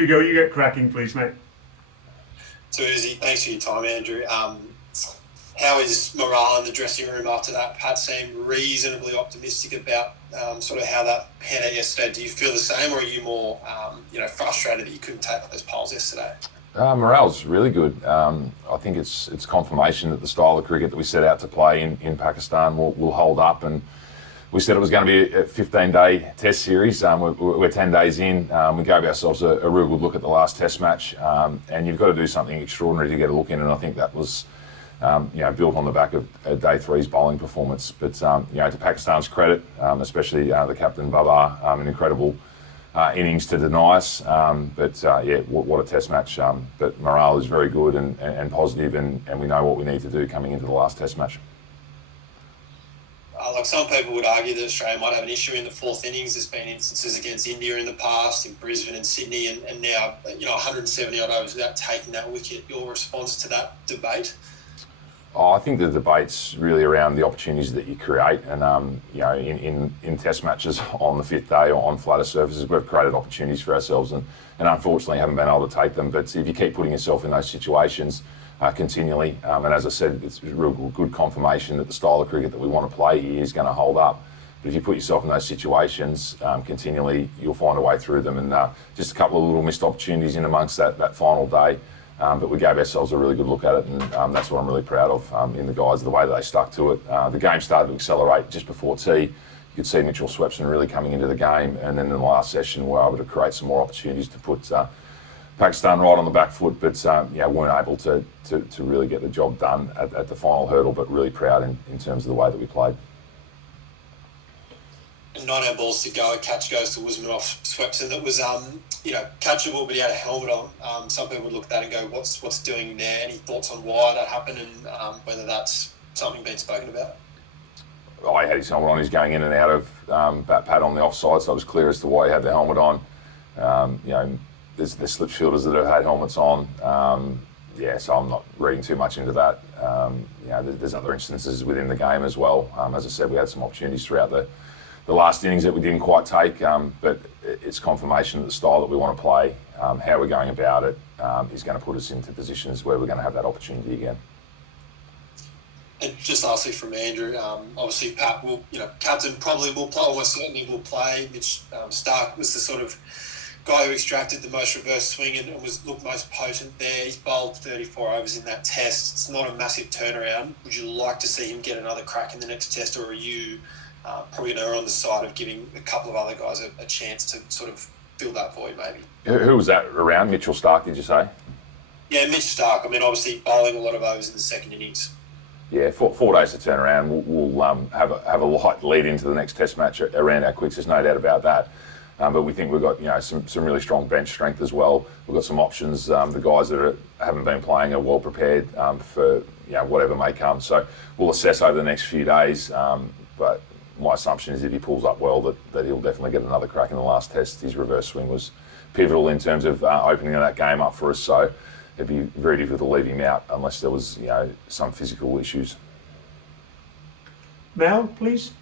you go. You get cracking, please, mate. Too easy. Thanks for your time, Andrew. How is morale in the dressing room after that? Pat seemed reasonably optimistic about sort of how that panned out yesterday. Do you feel the same, or are you more, frustrated that you couldn't take those polls yesterday? Morale's really good. I think it's confirmation that the style of cricket that we set out to play in Pakistan will hold up. And we said it was going to be a 15-day test series. We're 10 days in. We gave ourselves a real good look at the last test match. And you've got to do something extraordinary to get a look in. And I think that was built on the back of day three's bowling performance. But, to Pakistan's credit, especially the captain Babar, an incredible innings to deny us. What a test match. But morale is very good and positive, and we know what we need to do coming into the last test match. Like some people would argue that Australia might have an issue in the fourth innings. There's been instances against India in the past, in Brisbane and Sydney, and now 170 odd overs without taking that wicket. Your response to that debate? I think the debate's really around the opportunities that you create, and in test matches on the fifth day or on flatter surfaces, we've created opportunities for ourselves, and unfortunately haven't been able to take them. But if you keep putting yourself in those situations continually, and as I said, it's real good confirmation that the style of cricket that we want to play here is going to hold up. But if you put yourself in those situations continually, you'll find a way through them. And just a couple of little missed opportunities in amongst that final day. But we gave ourselves a really good look at it, and that's what I'm really proud of in the guys, the way that they stuck to it. The game started to accelerate just before tea. You could see Mitchell Swepson really coming into the game, and then in the last session we were able to create some more opportunities to put Pakistan right on the back foot, but weren't able to really get the job done at the final hurdle, but really proud in terms of the way that we played. 9 balls to go. A catch goes to Wisman off Swepson. That was, catchable, but he had a helmet on. Some people would look at that and go, what's doing there? Any thoughts on why that happened and whether that's something being spoken about? He had his helmet on. He's going in and out of bat pad on the offside, so it was clear as to why he had the helmet on. There's slip fielders that have had helmets on. So I'm not reading too much into that. There's other instances within the game as well. As I said, we had some opportunities throughout the last innings that we didn't quite take, but it's confirmation that the style that we want to play, how we're going about it, is going to put us into positions where we're going to have that opportunity again. And just lastly from Andrew, obviously Pat will, captain probably will play, almost certainly will play. Mitch Starc was the sort of guy who extracted the most reverse swing and looked most potent there. He's bowled 34 overs in that test. It's not a massive turnaround. Would you like to see him get another crack in the next test, or are you probably going to err on the side of giving a couple of other guys a chance to sort of fill that void maybe? Who was that around? Mitchell Starc, did you say? Yeah, Mitch Starc. I mean, obviously bowling a lot of overs in the second innings. Yeah, 4 days to turn around. We'll have a light lead into the next test match around our quicks. There's no doubt about that. But we think we've got some really strong bench strength as well. We've got some options. The guys that haven't been playing are well prepared for whatever may come. So we'll assess over the next few days. But my assumption is if he pulls up well, that he'll definitely get another crack in the last test. His reverse swing was pivotal in terms of opening that game up for us. So it'd be very difficult to leave him out unless there was some physical issues. Mel, please.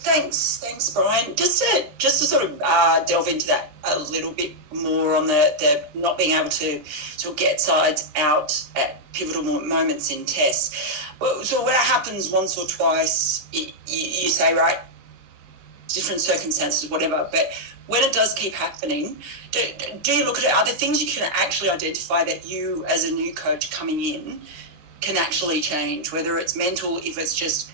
Thanks, Brian. Just to sort of delve into that a little bit more on the not being able to sort of get sides out at pivotal moments in tests. So when it happens once or twice, you say, right, different circumstances, whatever, but when it does keep happening, do you look at it? Are there things you can actually identify that you, as a new coach coming in, can actually change? Whether it's mental, if it's just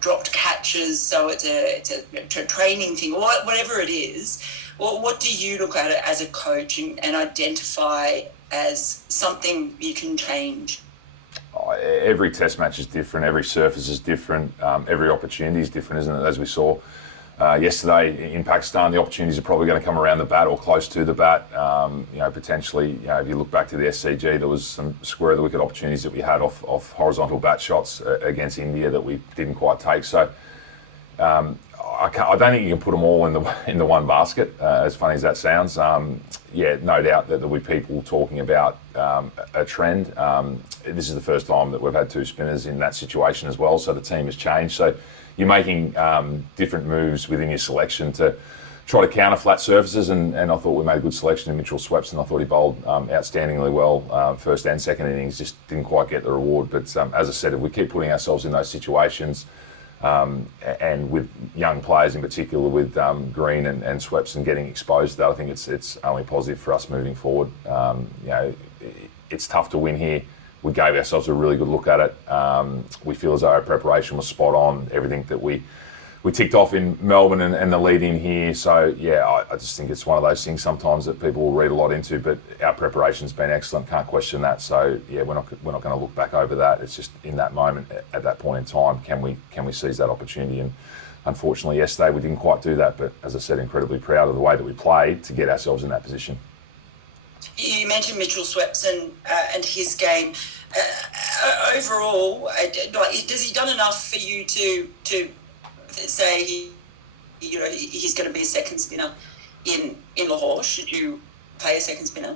dropped catches, so it's a training thing, or whatever it is. Well, what do you look at it as a coach and identify as something you can change? Every test match is different. Every surface is different. Every opportunity is different, isn't it? As we saw yesterday in Pakistan, the opportunities are probably going to come around the bat or close to the bat. Potentially, if you look back to the SCG, there was some square of the wicket opportunities that we had off horizontal bat shots against India that we didn't quite take. So I don't think you can put them all in the one basket. As funny as that sounds, no doubt that there'll be people talking about a trend. This is the first time that we've had 2 spinners in that situation as well. So the team has changed. So you're making different moves within your selection to try to counter flat surfaces, and I thought we made a good selection in Mitchell Swepson. I thought he bowled outstandingly well first and second innings, just didn't quite get the reward. But as I said, if we keep putting ourselves in those situations, and with young players in particular, with Green and Swepson getting exposed to that, I think it's only positive for us moving forward. It's tough to win here. We gave ourselves a really good look at it. We feel as though our preparation was spot on. Everything that we ticked off in Melbourne and the lead in here. So yeah, I just think it's one of those things sometimes that people will read a lot into, but our preparation's been excellent, can't question that. So yeah, we're not going to look back over that. It's just in that moment, at that point in time, can we seize that opportunity? And unfortunately yesterday we didn't quite do that, but as I said, incredibly proud of the way that we played to get ourselves in that position. You mentioned Mitchell Swepson and his game. Overall, has he done enough for you to say he's going to be a second spinner in Lahore? Should you play a second spinner?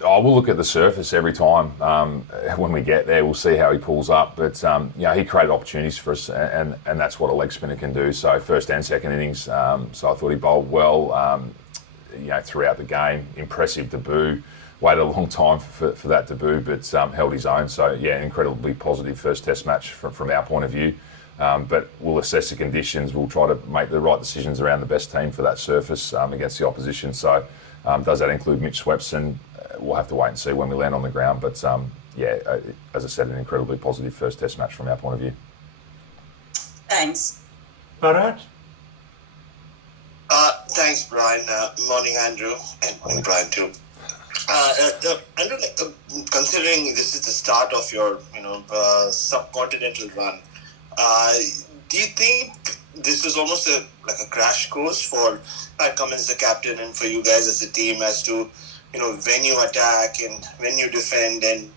We'll look at the surface every time. When we get there, we'll see how he pulls up. But he created opportunities for us, and that's what a leg spinner can do. So first and second innings, so I thought he bowled well. Throughout the game, impressive debut. Waited a long time for that debut, but held his own. So yeah, incredibly positive first Test match from our point of view. But we'll assess the conditions. We'll try to make the right decisions around the best team for that surface against the opposition. So does that include Mitch Swepson? We'll have to wait and see when we land on the ground. But as I said, an incredibly positive first Test match from our point of view. Thanks. Bharat? Thanks, Brian. Morning, Andrew, and Brian too. Andrew, considering this is the start of your, subcontinental run, do you think this is almost a crash course for Pat Cummins, the captain, and for you guys as a team as to, when you attack and when you defend, and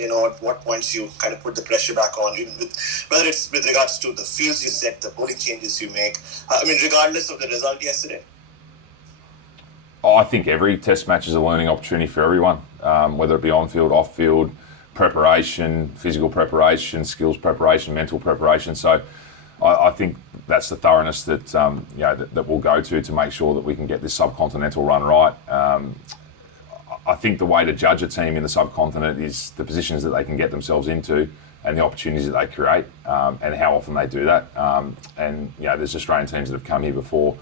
at what points you kind of put the pressure back on, even whether it's with regards to the fields you set, the bowling changes you make, regardless of the result yesterday? I think every Test match is a learning opportunity for everyone, whether it be on-field, off-field, preparation, physical preparation, skills preparation, mental preparation. So I think that's the thoroughness that that we'll go to make sure that we can get this subcontinental run right. I think the way to judge a team in the subcontinent is the positions that they can get themselves into and the opportunities that they create, and how often they do that. There's Australian teams that have come here before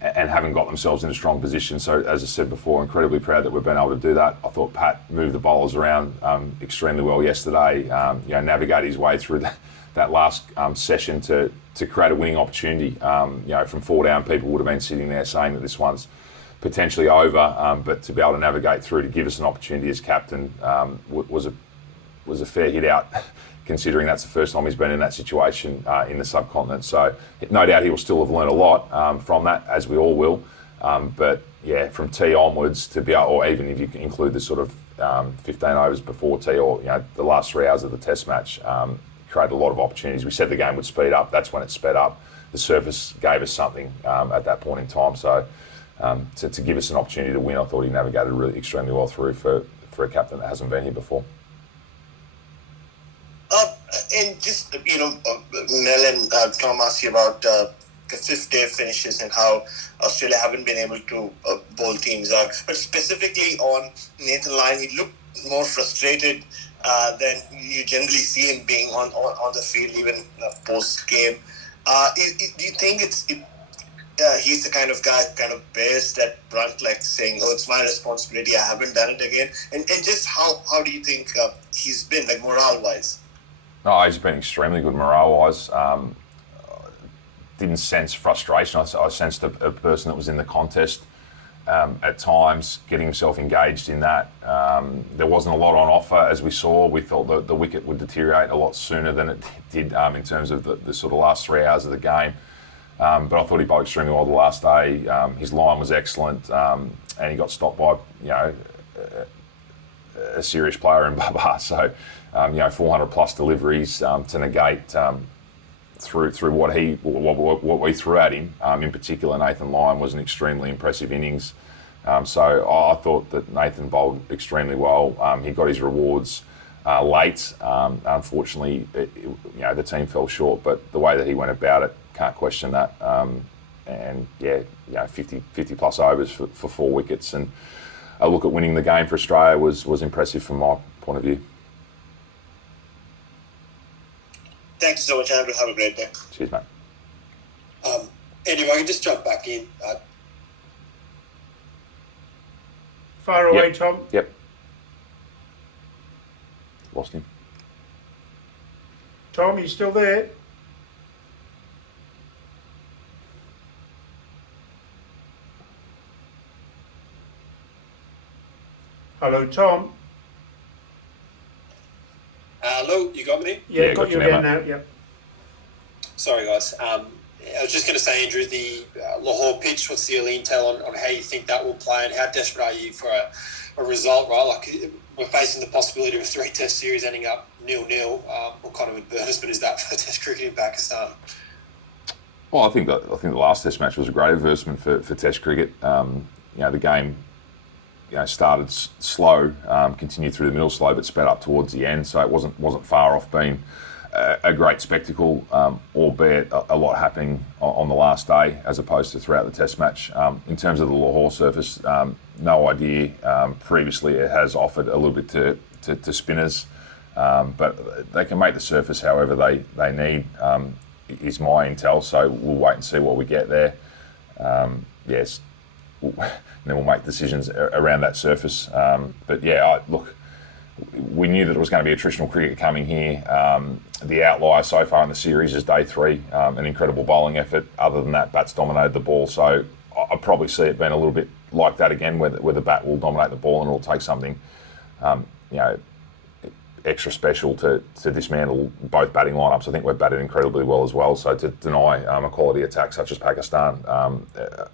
and haven't got themselves in a strong position. So as I said before, incredibly proud that we've been able to do that. I thought Pat moved the bowlers around extremely well yesterday, navigate his way through that last session to create a winning opportunity. From 4 down, people would have been sitting there saying that this one's potentially over, but to be able to navigate through to give us an opportunity as captain was a fair hit out, considering that's the first time he's been in that situation in the subcontinent. So no doubt he will still have learned a lot from that, as we all will. But yeah, from tee onwards to be able, or even if you can include the sort of 15 overs before tee, or the last 3 hours of the Test match, created a lot of opportunities. We said the game would speed up. That's when it sped up. The surface gave us something at that point in time. So to give us an opportunity to win, I thought he navigated really extremely well through for a captain that hasn't been here before. And just, Mel and Tom asked you about the fifth day finishes and how Australia haven't been able to bowl teams out. But specifically on Nathan Lyon, he looked more frustrated than you generally see him being on the field, even post-game. Do you think he's the kind of guy kind of bears that brunt, like saying, "Oh, it's my responsibility, I haven't done it again"? And just how do you think he's been, like, morale-wise? No, he's been extremely good morale-wise. Didn't sense frustration. I sensed a person that was in the contest at times, getting himself engaged in that. There wasn't a lot on offer, as we saw. We thought that the wicket would deteriorate a lot sooner than it did in terms of the sort of last 3 hours of the game. But I thought he bowled extremely well the last day. His line was excellent, and he got stopped by a serious player in Babar. So 400 plus deliveries to negate through what we threw at him. In particular, Nathan Lyon was an extremely impressive innings. So I thought that Nathan bowled extremely well. He got his rewards late. Unfortunately, the team fell short, but the way that he went about it, can't question that. and yeah, 50 plus overs for 4 wickets, and a look at winning the game for Australia was impressive from my point of view. Thank you so much, Andrew. Have a great day. Cheers, mate. Andy, if I can just jump back in. Far away, Yep. Tom. Yep. Lost him. Tom, you still there? Hello, Tom. Hello, you got me? Yeah, got got you you now, again now. Yep. Sorry, guys. I was just going to say, Andrew, the Lahore pitch, what's the early intel on how you think that will play, and how desperate are you for a result, right? Like, we're facing the possibility of a 3-test series ending up 0-0. What kind of advertisement is that for Test cricket in Pakistan? Well, I think the last Test match was a great advertisement for Test cricket. The game started slow, continued through the middle slow, but sped up towards the end. So it wasn't far off being a great spectacle, albeit a lot happening on the last day as opposed to throughout the Test match. In terms of the Lahore surface, no idea. Previously, it has offered a little bit to spinners, but they can make the surface however they need. Is my intel. So we'll wait and see what we get there. Yes. And then we'll make decisions around that surface. But yeah, look, we knew that it was going to be attritional cricket coming here. The outlier so far in the series is day 3, an incredible bowling effort. Other than that, bats dominated the ball. So I probably see it being a little bit like that again, where the bat will dominate the ball and it'll take something, extra special to dismantle both batting lineups. I think we've batted incredibly well as well. So to deny a quality attack such as Pakistan,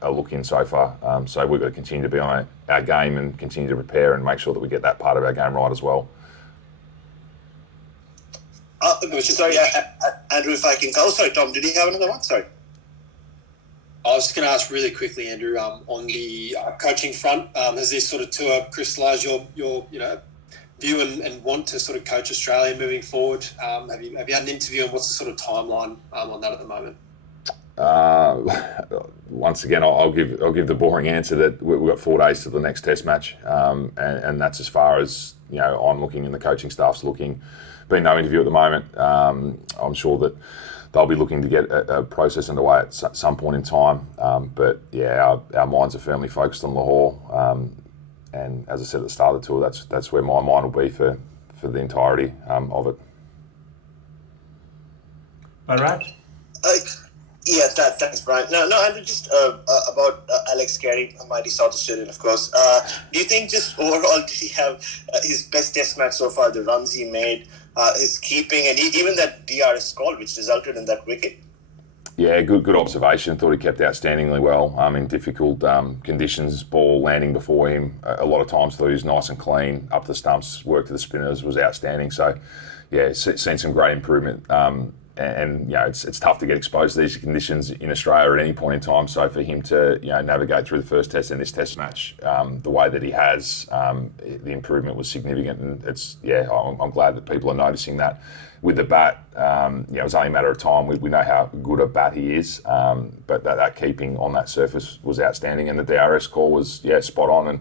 a look in so far. So we've got to continue to be on our game and continue to prepare and make sure that we get that part of our game right as well. Sorry, Andrew, if I can go. Sorry, Tom, did you have another one? Sorry. I was just going to ask really quickly, Andrew, on the coaching front, has this sort of tour crystallised your view and want to sort of coach Australia moving forward? Have you had an interview, and what's the sort of timeline on that at the moment? Once again, I'll give the boring answer that we've got 4 days to the next Test match, and that's as far as I'm looking and the coaching staff's looking. Been no interview at the moment. I'm sure that they'll be looking to get a process underway at some point in time. But yeah, our minds are firmly focused on Lahore. And as I said at the start of the tour, that's where my mind will be for the entirety of it. Bharat? Thanks, Brian. No, and just about Alex Carey, a mighty South Australian, of course. Do you think just overall did he have his best Test match so far? The runs he made, his keeping, and even that DRS call, which resulted in that wicket. Yeah, good observation. Thought he kept outstandingly well in difficult conditions. Ball landing before him a lot of times. Thought he was nice and clean up the stumps. Work to the spinners was outstanding. So, yeah, seen some great improvement. And it's tough to get exposed to these conditions in Australia at any point in time. So for him to navigate through the first Test and this Test match the way that he has, the improvement was significant. And I'm glad that people are noticing that. With the bat, it was only a matter of time. We know how good a bat he is, but that keeping on that surface was outstanding. And the DRS call was spot on. And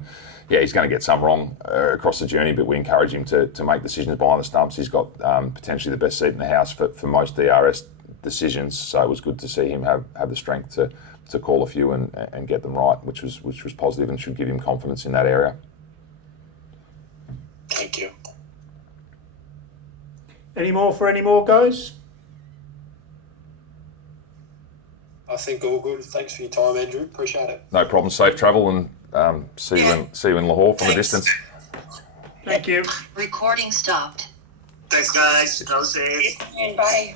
he's going to get some wrong across the journey, but we encourage him to make decisions behind the stumps. He's got potentially the best seat in the house for most DRS decisions, so it was good to see him have the strength to call a few and get them right, which was positive and should give him confidence in that area. Thank you. Any more, guys? I think all good. Thanks for your time, Andrew. Appreciate it. No problem. Safe travel, and see you in Lahore from a distance. Thank you. Recording stopped. Thanks, guys. Travel safe. And bye.